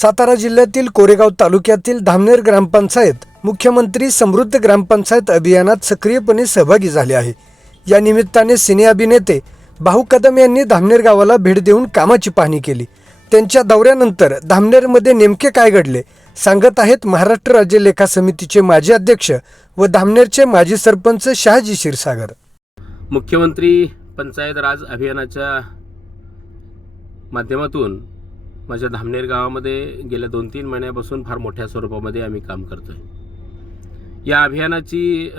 सातारा जिल्ह्यातील कोरेगाव तालुक्यातील धामनेर ग्रामपंचायत मुख्यमंत्री समृद्ध ग्रामपंचायत अभियानात सक्रियपणे सहभागी झाले आहे. या निमित्ताने सिने अभिनेते भाऊ कदम यांनी धामनेर गावाला भेट देऊन कामाची पाहणी केली. त्यांच्या दौऱ्यानंतर धामनेरमध्ये नेमके काय घडले सांगत आहेत महाराष्ट्र राज्य लेखा समितीचे माजी अध्यक्ष व धामनेरचे माजी सरपंच शहाजी क्षीरसागर. मुख्यमंत्री पंचायत राज अभियानाच्या माध्यमातून माझ्या धामनेर गावामध्ये गेल्या दोन तीन महिन्यापासून फार मोठ्या स्वरूपामध्ये आम्ही काम करतो आहे या अभियानाची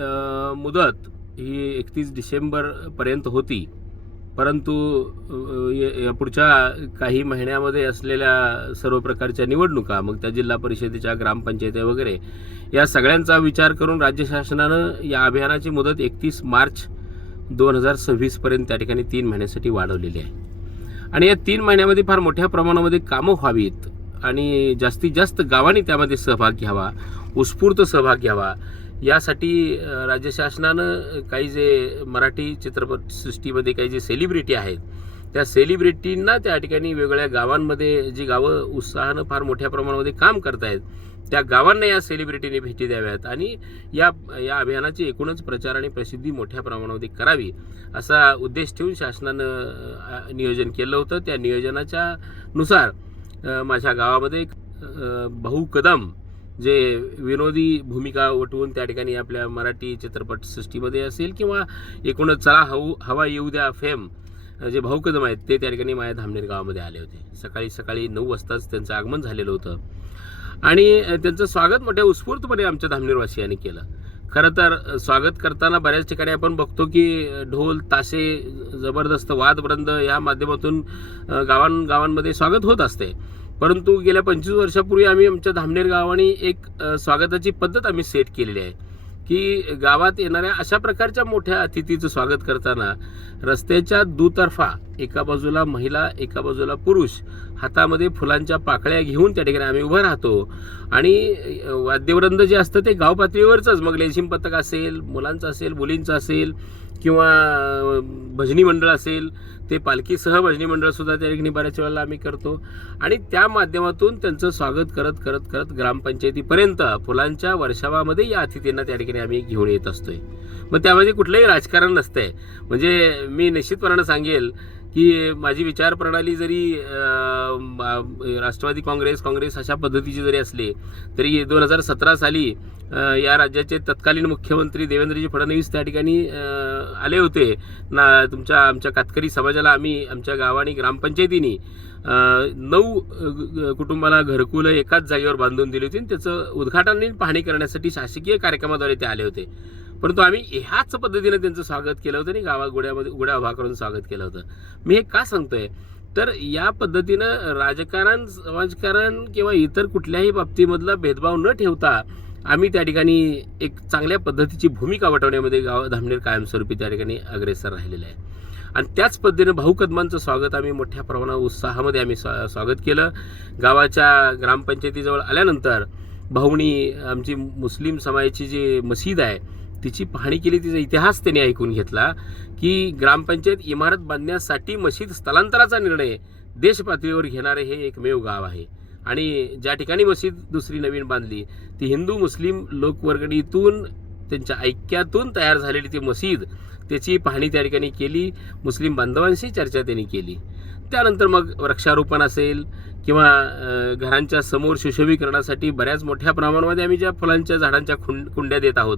मुदत ही एकतीस डिसेंबरपर्यंत होती. परंतु अ, या या पुढच्या काही महिन्यामध्ये असलेल्या सर्व प्रकारच्या निवडणुका मग त्या जिल्हा परिषदेच्या ग्रामपंचायती वगैरे या सगळ्यांचा विचार करून राज्य शासनानं या अभियानाची मुदत एकतीस मार्च दोन हजार सव्वीसपर्यंत त्या ठिकाणी तीन महिन्यासाठी वाढवलेली आहे. आणि या तीन महिन्यामध्ये फार मोठ्या प्रमाणामध्ये कामं व्हावीत. आणि जास्तीत जास्त गावांनी त्यामध्ये सहभाग घ्यावा उत्स्फूर्त सहभाग घ्यावा. यासाठी राज्य शासनानं काही जे मराठी चित्रपटसृष्टीमध्ये काही जे सेलिब्रिटी आहेत त्या सेलिब्रिटींना त्या ठिकाणी वेगवेगळ्या गावांमध्ये जी गावं उत्साहानं फार मोठ्या प्रमाणामध्ये काम करतायत त्या गावांना या सेलिब्रिटीने भेटी द्याव्यात आणि या या अभियानाची एकूणच प्रचार आणि प्रसिद्धी मोठ्या प्रमाणामध्ये करावी असा उद्देश ठेवून शासनानं नियोजन केलं होतं. त्या नियोजनाच्या नुसार माझ्या गावामध्ये भाऊ कदम जे विनोदी भूमिका वटवून त्या ठिकाणी आपल्या मराठी चित्रपटसृष्टीमध्ये असेल किंवा एकूणच चला हऊ हवा येऊ द्या फेम जे भाऊ कदम आहेत ते त्या ठिकाणी माझ्या धामनेर गावामध्ये आले होते. सकाळी सकाळी नऊ वाजताच त्यांचं आगमन झालेलं होतं. आणि त्यांचं स्वागत मोठ्या उत्स्फूर्तपणे आमच्या धामनेरवासियांनी केलं. खरं तर स्वागत करताना बऱ्याच ठिकाणी आपण बघतो की ढोल ताशे जबरदस्त वादवृंद या माध्यमातून गावांगावांमध्ये गावां गावांमध्ये स्वागत होत असते. परंतु गेल्या पंचवीस वर्षापूर्वी आम्ही आमच्या धामनेर गावाने एक स्वागताची पद्धत आम्ही सेट केलेली आहे. की गावात येणाऱ्या अशा प्रकारच्या मोठ्या अतिथीचं स्वागत करताना रस्त्याच्या दुतर्फा एका बाजूला महिला एका बाजूला पुरुष हातामध्ये फुलांच्या पाकळ्या घेऊन त्या ठिकाणी आम्ही उभं राहतो. आणि वाद्यवृंद जे असतं ते गाव पातळीवरचंच मग लेझिम पथक असेल मुलांचं असेल मुलींचं असेल किंवा भजनी मंडळ असेल ते पालखीसह भजनी मंडळसुद्धा त्या ठिकाणी बऱ्याच वेळेला आम्ही करतो. आणि त्या माध्यमातून त्यांचं स्वागत करत करत करत ग्रामपंचायतीपर्यंत फुलांच्या वर्षावामध्ये या अतिथींना त्या ठिकाणी आम्ही घेऊन येत असतोय. मग त्यामध्ये कुठलंही राजकारण नसतंय. म्हणजे मी निश्चितपणानं सांगेल की माझी विचारप्रणाली जरी राष्ट्रवादी काँग्रेस काँग्रेस अशा पद्धतीची जरी असले तरी दोन हजार सतरा साली या राज्याचे तत्कालीन मुख्यमंत्री देवेंद्रजी फडणवीस त्या ठिकाणी आले होते. ना तुमच्या आमच्या कातकरी समाजाला आम्ही आमच्या गावाने ग्रामपंचायतीनी नऊ कुटुंबाला घरकुलं एकाच जागेवर बांधून दिली होती आणि त्याचं उद्घाटन पाहणी करण्यासाठी शासकीय कार्यक्रमाद्वारे ते आले होते. परंतु आम्ही ह्याच पद्धतीने त्यांचं स्वागत केलं होतं आणि गावात गुड्यामध्ये गुड्या उभा करून स्वागत केलं होतं. मी हे का सांगतोय? तर या पद्धतीनं राजकारण समाजकारण किंवा इतर कुठल्याही बाबतीमधला भेदभाव न ठेवता आम्ही त्या ठिकाणी एक चांगल्या पद्धतीची भूमिका वटवण्यामध्ये गाव धामनेर कायमस्वरूपी त्या ठिकाणी अग्रेसर राहिलेलं आहे. आणि त्याच पद्धतीनं भाऊ कदमांचं स्वागत आम्ही मोठ्या प्रमाणात उत्साहामध्ये आम्ही स्वा स्वागत केलं. गावाच्या ग्रामपंचायतीजवळ आल्यानंतर भाऊनी आमची मुस्लिम समाजाची जी मशीद आहे तिची पाहणी केली तिचा इतिहास त्यांनी ऐकून घेतला की ग्रामपंचायत इमारत बांधण्यासाठी मशीद स्थलांतराचा निर्णय देशपातळीवर घेणारे हे एकमेव गाव आहे. आणि ज्या ठिकाणी मशीद दुसरी नवीन बांधली ती हिंदू मुस्लिम लोकवर्गणीतून त्यांच्या ऐक्यातून तयार झालेली ती मशीद त्याची पाहणी त्या ठिकाणी केली मुस्लिम बांधवांशी चर्चा त्यांनी केली. त्यानंतर मग वृक्षारोपण असेल किंवा घरांच्या समोर सुशोभीकरणासाठी बऱ्याच मोठ्या प्रमाणामध्ये आम्ही ज्या फुलांच्या झाडांच्या खुं कुंड्या देत आहोत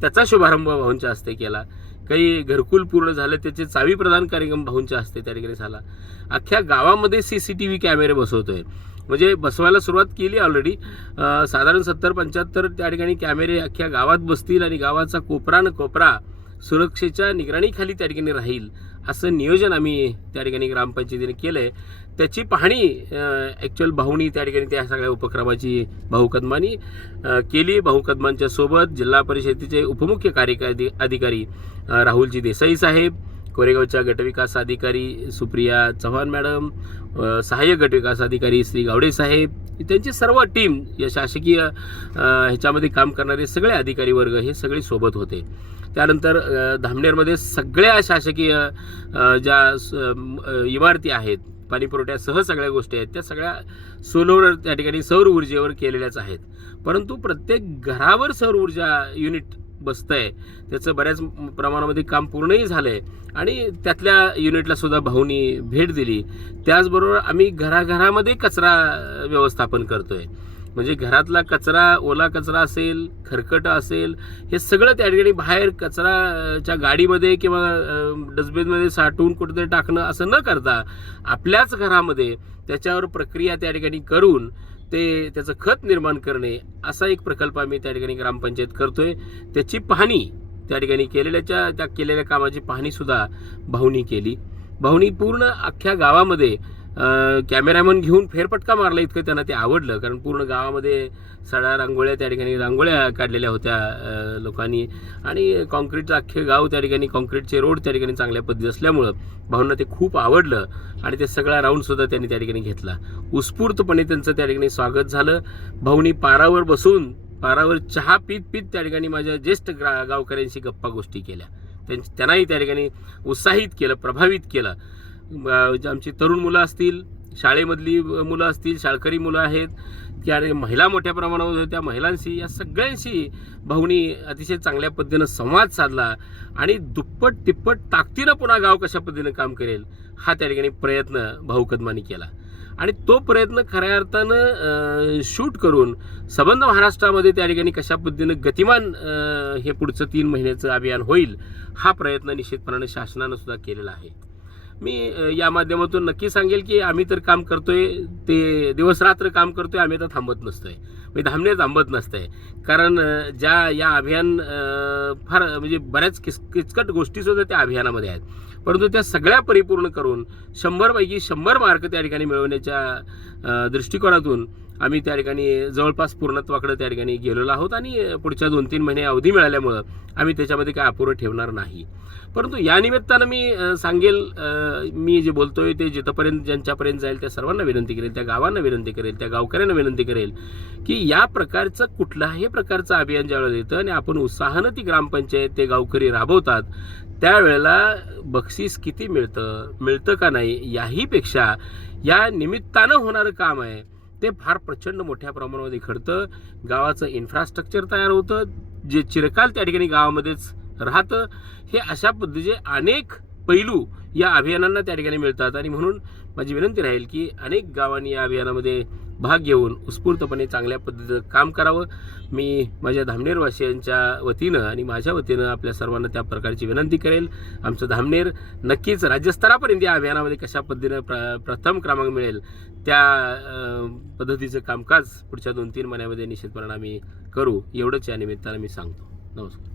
त्याचा शुभारंभ भाऊंच्या हस्ते केला. काही घरकुल पूर्ण झालं त्याचे चावी प्रदान कार्यक्रम भाऊंच्या हस्ते त्या ठिकाणी झाला. अख्ख्या गावामध्ये सी सी टी व्ही कॅमेरे बसवतोय. म्हणजे बसवायला सुरुवात केली ऑलरेडी साधारण सत्तर पंच्याहत्तर त्या ठिकाणी कॅमेरे अख्ख्या गावात बसतील आणि गावाचा कोपरा न कोपरा सुरक्षेच्या निगराणीखाली त्या ठिकाणी राहील. असं नियोजन आम्ही त्या ठिकाणी ग्रामपंचायतीने केलं आहे त्याची पाहणी ॲक्च्युअल भाऊनी त्या ठिकाणी त्या सगळ्या उपक्रमाची भाऊकदमानी केली. भाऊकदमांच्या सोबत जिल्हा परिषदेचे उपमुख्य कार्यकारी अधिकारी राहुलजी देसाई साहेब कोरेगावच्या गटविकास अधिकारी सुप्रिया चव्हाण मॅडम सहाय्यक गटविकास अधिकारी श्री गावडे साहेब त्यांची सर्व टीम या शासकीय ह्याच्यामध्ये काम करणारे सगळे अधिकारी वर्ग हे सगळे सोबत होते. त्यानंतर धामनेरमध्ये सगळ्या शासकीय ज्या स- इमारती आहेत पाणी पुरवठ्यासह सगळ्या गोष्टी आहेत त्या सगळ्या सोलर त्या ठिकाणी सौर ऊर्जेवर केलेल्याच आहेत. परंतु प्रत्येक घरावर सौर ऊर्जा युनिट बसतंय त्याचं बऱ्याच प्रमाणामध्ये काम पूर्णही झालं आहे आणि त्यातल्या युनिटला सुद्धा भाऊनी भेट दिली. त्याचबरोबर आम्ही घराघरामध्ये कचरा व्यवस्थापन करतो आहे म्हणजे घरातला कचरा ओला कचरा असेल खरकट असेल हे सगळं त्या ठिकाणी बाहेर कचराच्या गाडीमध्ये किंवा डस्टबिनमध्ये साठवून कुठेतरी टाकणं असं न करता आपल्याच घरामध्ये त्याच्यावर प्रक्रिया त्या ठिकाणी करून ते त्याचं खत निर्माण करणे असा एक प्रकल्प आम्ही त्या ठिकाणी ग्रामपंचायत करतोय. त्याची पाहणी त्या ठिकाणी केलेल्याच्या त्या केलेल्या कामाची पाहणीसुद्धा भाऊनी केली. भाऊनी पूर्ण अख्ख्या गावामध्ये कॅमेरामन घेऊन फेरपटका मारला इतकं त्यांना ते आवडलं. कारण पूर्ण गावामध्ये सडा रांगोळ्या त्या ठिकाणी रांगोळ्या काढलेल्या होत्या लोकांनी. आणि कॉन्क्रीटचं अख्खे गाव त्या ठिकाणी कॉन्क्रीटचे रोड त्या ठिकाणी चांगल्या पद्धती असल्यामुळं भाऊंना ते खूप आवडलं. आणि ते सगळा राऊंडसुद्धा त्यांनी त्या ठिकाणी घेतला. उत्स्फूर्तपणे त्यांचं त्या ठिकाणी स्वागत झालं. भाऊनी पारावर बसून पारावर चहा पीत पीत त्या ठिकाणी माझ्या ज्येष्ठ ग्रा गावकऱ्यांशी गप्पा गोष्टी केल्या. त्यां त्यांनाही त्या ठिकाणी उत्साहित केलं प्रभावित केलं. आमची तरुण मुलं असतील शाळेमधली मुलं असतील शाळकरी मुलं आहेत त्या महिला मोठ्या प्रमाणावर होत्या महिलांशी या सगळ्यांशी भाऊनी अतिशय चांगल्या पद्धतीनं संवाद साधला आणि दुप्पट तिप्पट ताकदीनं पुन्हा गाव कशा पद्धतीनं काम करेल हा त्या ठिकाणी प्रयत्न भाऊ कदमानी केला. आणि तो प्रयत्न खऱ्या अर्थानं शूट करून सबंध महाराष्ट्रामध्ये त्या ठिकाणी कशा पद्धतीनं गतिमान हे पुढचं तीन महिन्याचं अभियान होईल हा प्रयत्न निश्चितपणाने शासनानं सुद्धा केलेला आहे. मी या माध्यमातून नक्की सांगेल की आम्ही तर काम करतोय ते दिवसरात्र काम करतोय आम्ही तर थांबत नसतोय. म्हणजे धामणे थांबत नसतंय. कारण ज्या या अभियान फार म्हणजे बऱ्याच किस किचकट गोष्टी सुद्धा त्या अभियानामध्ये आहेत. परंतु त्या सगळ्या परिपूर्ण करून शंभरपैकी शंभर मार्क त्या ठिकाणी मिळवण्याच्या दृष्टिकोनातून आम्ही त्या ठिकाणी जवळपास पूर्णत्वाकडे त्या ठिकाणी गेलेलो आहोत आणि पुढच्या दोन तीन महिने अवधी मिळाल्यामुळं आम्ही त्याच्यामध्ये काय अपुरं ठेवणार नाही. परंतु या निमित्तानं मी सांगेल मी जे बोलतोय ते जिथंपर्यंत ज्यांच्यापर्यंत जाईल त्या सर्वांना विनंती करेल त्या गावांना विनंती करेल त्या गावकऱ्यांना विनंती करेल की या प्रकारचं कुठलाही प्रकारचं अभियान ज्यावेळेला येतं आणि आपण उत्साहानं ती ग्रामपंचायत ते गावकरी राबवतात त्यावेळेला बक्षीस किती मिळतं मिळतं का नाही याहीपेक्षा या निमित्तानं होणारं काम आहे. ते फार प्रचंड मोठ्या प्रमाणामध्ये घडतं. गावाचं इन्फ्रास्ट्रक्चर तयार होतं. जे चिरकाल त्या ठिकाणी गावामध्येच राहतं. हे अशा पद्धतीचे अनेक पैलू या अभियानांना त्या ठिकाणी मिळतात. आणि म्हणून माझी विनंती राहील की अनेक गावांनी या अभियानामध्ये भाग घेऊन उत्स्फूर्तपणे चांगल्या पद्धतीचं काम करावं. मी माझ्या धामनेरवासियांच्या वतीनं आणि माझ्या वतीनं आपल्या सर्वांना त्या प्रकारची विनंती करेल. आमचं धामनेर नक्कीच राज्यस्तरापर्यंत या अभियानामध्ये कशा पद्धतीनं प्र प्रथम क्रमांक मिळेल त्या पद्धतीचं कामकाज पुढच्या दोन तीन महिन्यामध्ये निश्चितपणे आम्ही करू. एवढंच या निमित्तानं मी सांगतो. नमस्कार.